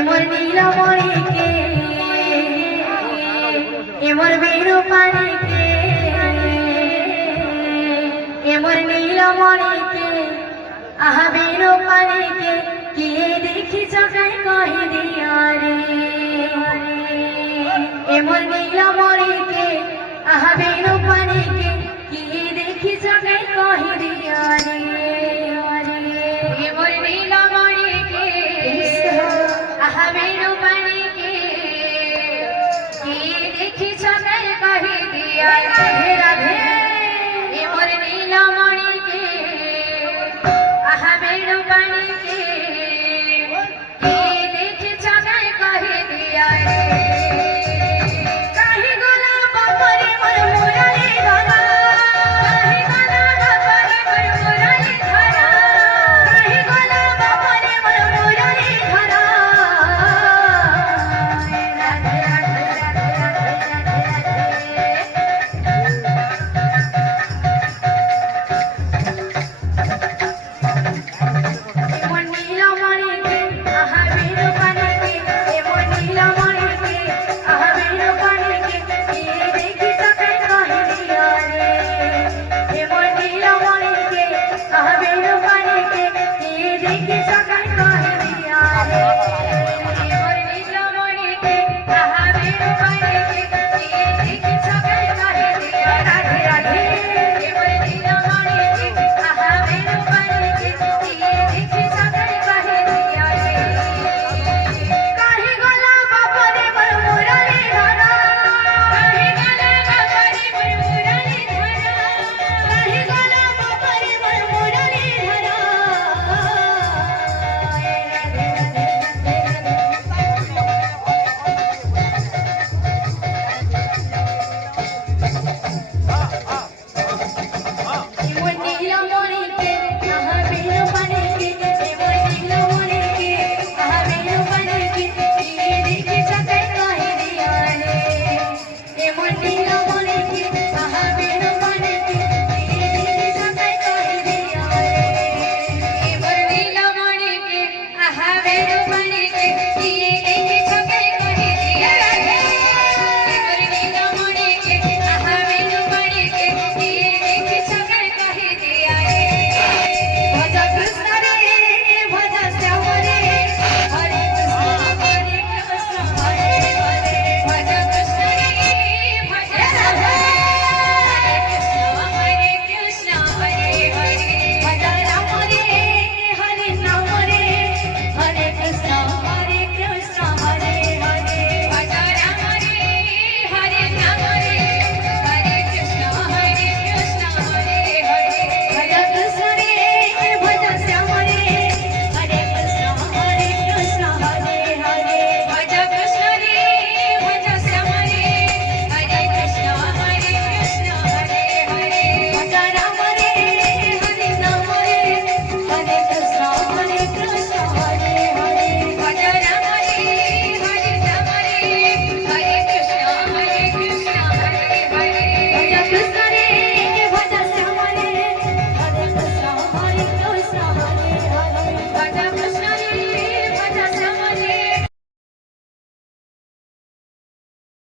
এমর নীলমণিকে এমর বিরূপাণীকে এমর নীলমণিকে আহা বিরূপাণীকে কি দেখি চকাই কহি দিয়া রে এমর নীলমণিকে আহা বিরূপাণীকে কি দেখি চকাই কহি দিয়া রে এমর নীলমণিকে আহা বিরূপাণীকে কি দেখি চকাই কহি দিয়া রাধে রাধে এমর নীলমণিকে আহা বিরূপাণীকে কি দেখি চকাই কহি দিয়া রে রাধে রাধে